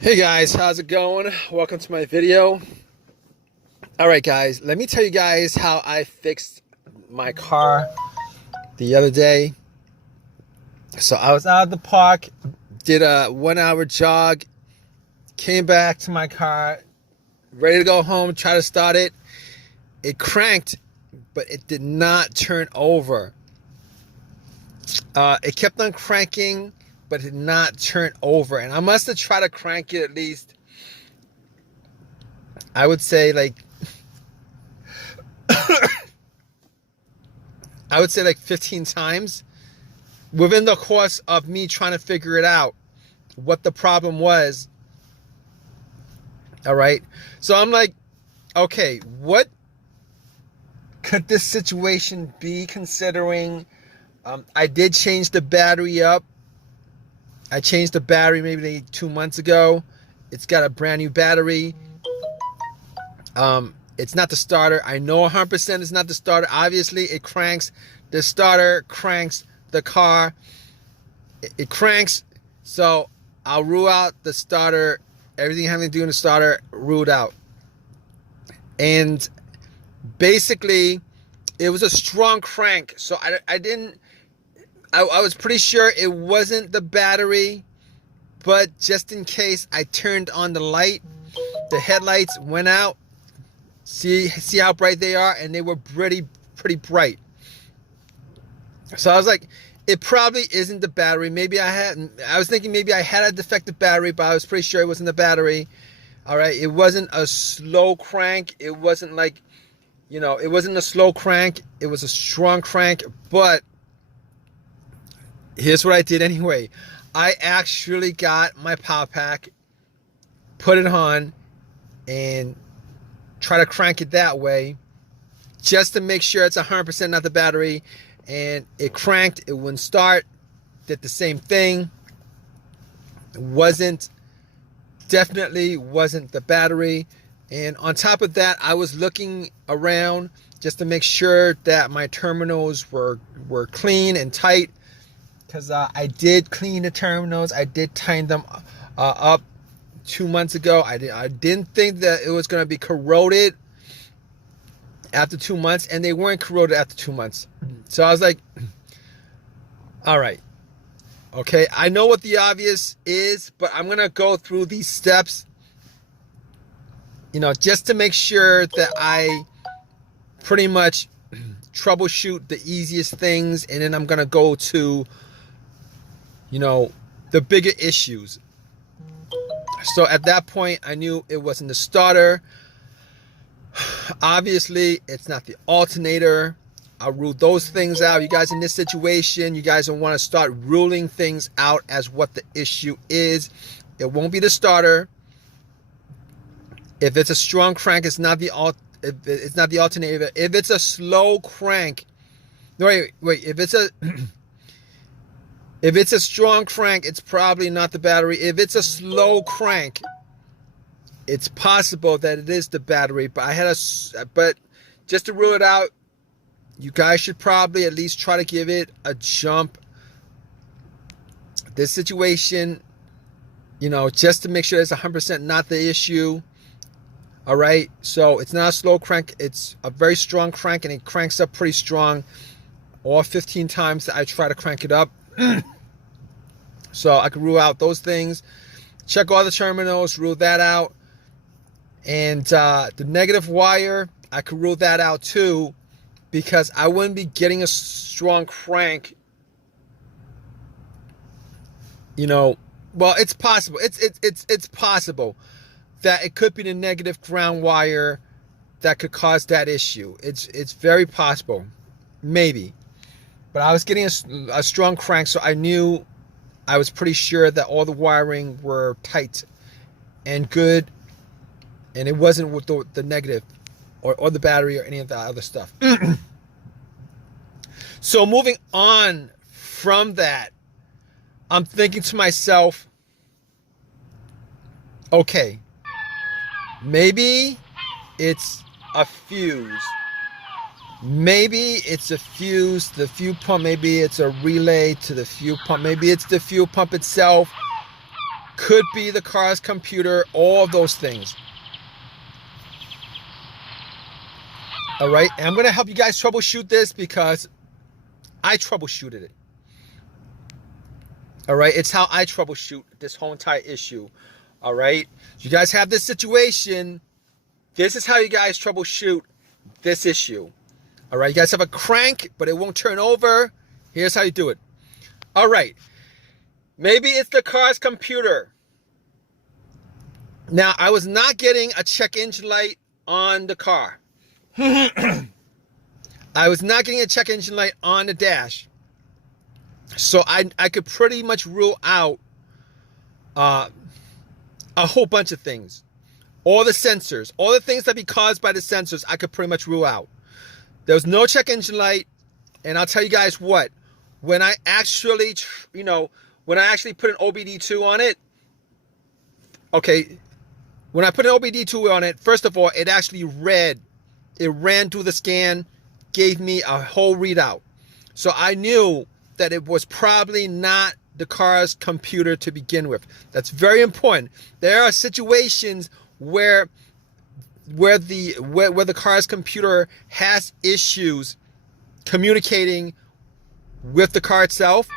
Hey guys, how's it going? Welcome to my video. Alright guys, let me tell you guys how I fixed my car the other day. So I was out at the park, did a 1 hour jog, came back to my car, ready to go home, try to start it. It cranked, but it did not turn over. It kept on cranking, but it did not turn over. And I must have tried to crank it at least, I would say like 15 times within the course of me trying to figure it out, what the problem was. All right. So I'm like, okay, what could this situation be, considering I did change the battery up. I changed the battery maybe 2 months ago. It's got a brand new battery. It's not the starter. I know 100% it's not the starter. Obviously, it cranks. The starter cranks the car. It cranks. So I'll rule out the starter. Everything having to do with the starter, ruled out. And basically, it was a strong crank. So I was pretty sure it wasn't the battery. But just in case, I turned on the light. The headlights went out. See how bright they are, and they were pretty bright. So I was like, it probably isn't the battery. I was thinking maybe I had a defective battery, but I was pretty sure it wasn't the battery. All right, it wasn't a slow crank. It wasn't like, it wasn't a slow crank. It was a strong crank. But here's what I did anyway. I actually got my power pack, put it on, and try to crank it that way, just to make sure it's 100% not the battery. And it cranked. It wouldn't start. Did the same thing. Definitely wasn't the battery. And on top of that, I was looking around just to make sure that my terminals were clean and tight, because I did clean the terminals. I did tighten them up 2 months ago. I didn't think that it was going to be corroded after 2 months, and they weren't corroded after 2 months. So I was like, all right, okay, I know what the obvious is, but I'm going to go through these steps, just to make sure that I pretty much troubleshoot the easiest things, and then I'm going to go to, the bigger issues. So at that point, I knew it wasn't the starter. Obviously, it's not the alternator. I ruled those things out. You guys in this situation, you guys don't want to start ruling things out as what the issue is. It won't be the starter. If it's a strong crank, it's not the alternator. If it's a slow crank, wait. If it's a strong crank, it's probably not the battery. If it's a slow crank, it's possible that it is the battery. But just to rule it out, you guys should probably at least try to give it a jump. This situation, just to make sure it's 100% not the issue. All right. So it's not a slow crank. It's a very strong crank, and it cranks up pretty strong. All 15 times that I try to crank it up. So I can rule out those things. Check all the terminals, rule that out. And the negative wire, I could rule that out too, because I wouldn't be getting a strong crank. Well, it's possible. It's possible that it could be the negative ground wire that could cause that issue. It's very possible, maybe. But I was getting a strong crank, so I was pretty sure that all the wiring were tight and good, and it wasn't with the negative or the battery or any of the other stuff. So moving on from that, I'm thinking to myself, okay, maybe it's a fuse. Maybe it's a fuse, the fuel pump. Maybe it's a relay to the fuel pump. Maybe it's the fuel pump itself. Could be the car's computer, all of those things. All right, and I'm going to help you guys troubleshoot this because I troubleshooted it. All right, it's how I troubleshoot this whole entire issue. All right, you guys have this situation. This is how you guys troubleshoot this issue. All right, you guys have a crank, but it won't turn over. Here's how you do it. All right, maybe it's the car's computer. Now, I was not getting a check engine light on the car. I was not getting a check engine light on the dash. So I could pretty much rule out a whole bunch of things. All the sensors, all the things that be caused by the sensors, I could pretty much rule out. There was no check engine light. And I'll tell you guys what, when I actually, when I actually put an OBD2 on it, okay, when I put an OBD2 on it, first of all, it actually read. It ran through the scan, gave me a whole readout. So I knew that it was probably not the car's computer to begin with. That's very important. There are situations where the car's computer has issues communicating with the car itself,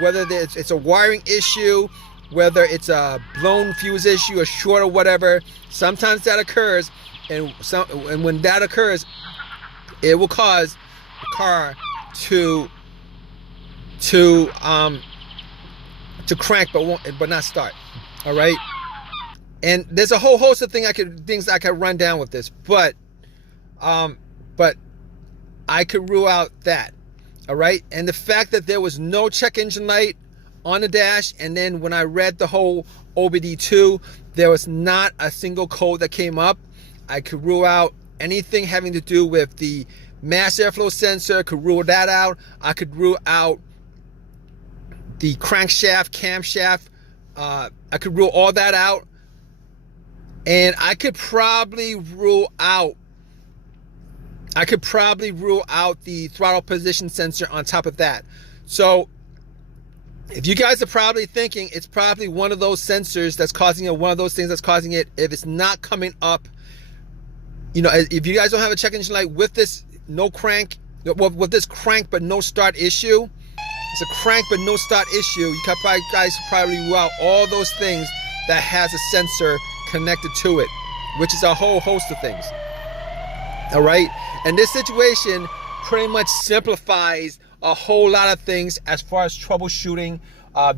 whether it's a wiring issue, whether it's a blown fuse issue, a short or whatever. Sometimes that occurs. And when that occurs, it will cause the car to crank but not start. All right. And there's a whole host of things I could run down with this, but I could rule out that. All right. And the fact that there was no check engine light on the dash, and then when I read the whole OBD2, there was not a single code that came up. I could rule out anything having to do with the mass airflow sensor, could rule that out. I could rule out the crankshaft, camshaft. I could rule all that out. And I could probably rule out the throttle position sensor on top of that. So if you guys are probably thinking it's probably one of those sensors that's causing it, one of those things that's causing it, if it's not coming up, if you guys don't have a check engine light with this with this crank but no start issue, it's a crank but no start issue, you guys probably rule out all those things that has a sensor connected to it, which is a whole host of things. All right, and this situation pretty much simplifies a whole lot of things as far as troubleshooting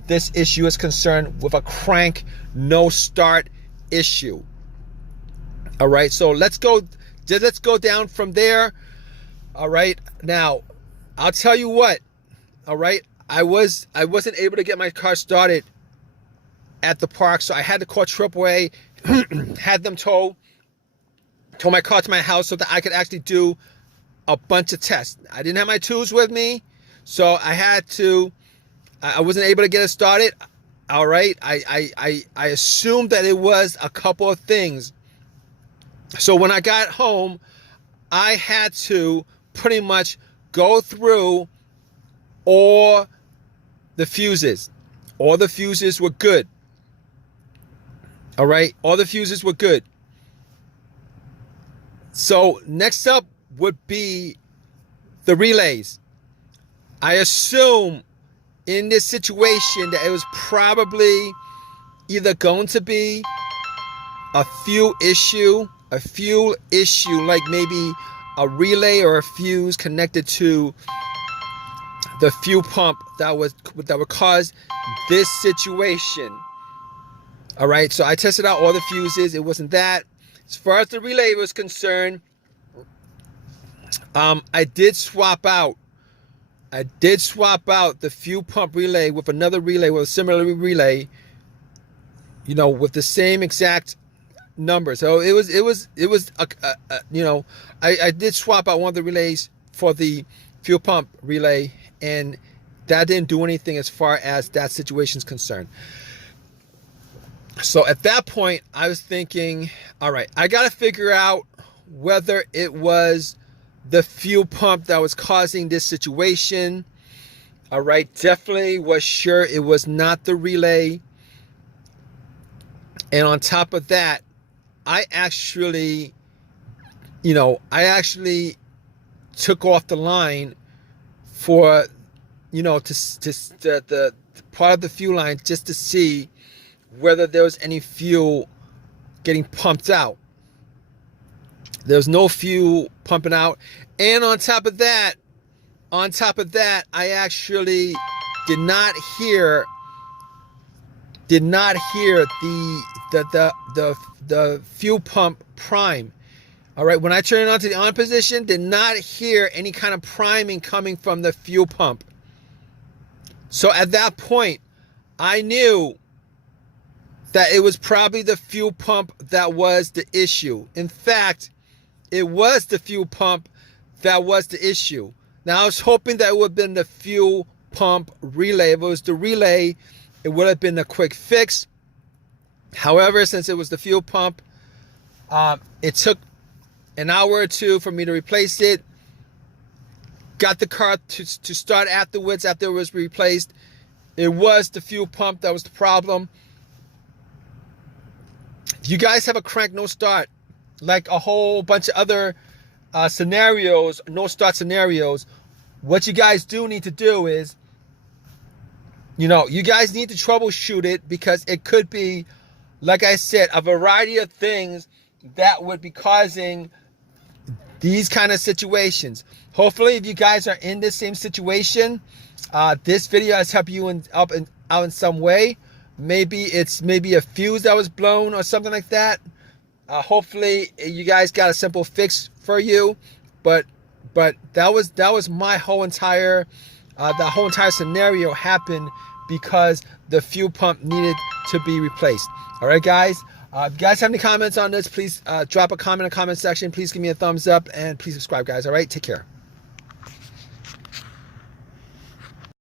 this issue is concerned with a crank no start issue. All right, so let's go down from there. All right, now I'll tell you what. All right, I wasn't able to get my car started at the park, so I had to call AAA, had them tow my car to my house so that I could actually do a bunch of tests. I didn't have my tools with me, so I wasn't able to get it started. All right, I assumed that it was a couple of things. So when I got home, I had to pretty much go through all the fuses. All the fuses were good. All right, all the fuses were good. So next up would be the relays. I assume in this situation that it was probably either going to be a fuel issue, like maybe a relay or a fuse connected to the fuel pump that would cause this situation. All right, so I tested out all the fuses. It wasn't that. As far as the relay was concerned, I did swap out the fuel pump relay with another relay, with a similar relay, with the same exact number. So I did swap out one of the relays for the fuel pump relay, and that didn't do anything as far as that situation is concerned. So at that point, I was thinking, all right, I got to figure out whether it was the fuel pump that was causing this situation. All right, definitely was sure it was not the relay. And on top of that, I actually took off the line for, the part of the fuel line just to see whether there was any fuel getting pumped out. There was no fuel pumping out. And on top of that, I actually did not hear the fuel pump prime. All right, when I turned it on to the on position, did not hear any kind of priming coming from the fuel pump. So at that point, I knew that it was probably the fuel pump that was the issue. In fact, it was the fuel pump that was the issue. Now, I was hoping that it would have been the fuel pump relay. If it was the relay, it would have been a quick fix. However, since it was the fuel pump, it took an hour or two for me to replace it. Got the car to start afterwards after it was replaced. It was the fuel pump that was the problem. If you guys have a crank no start, like a whole bunch of other scenarios, no start scenarios, what you guys do need to do is, you guys need to troubleshoot it, because it could be, like I said, a variety of things that would be causing these kind of situations. Hopefully, if you guys are in the same situation, this video has helped you out in some way. Maybe it's a fuse that was blown or something like that. Hopefully, you guys got a simple fix for you. But that was my whole entire the whole entire scenario happened because the fuel pump needed to be replaced. All right, guys. If you guys have any comments on this, please drop a comment in the comment section. Please give me a thumbs up and please subscribe, guys. All right, take care.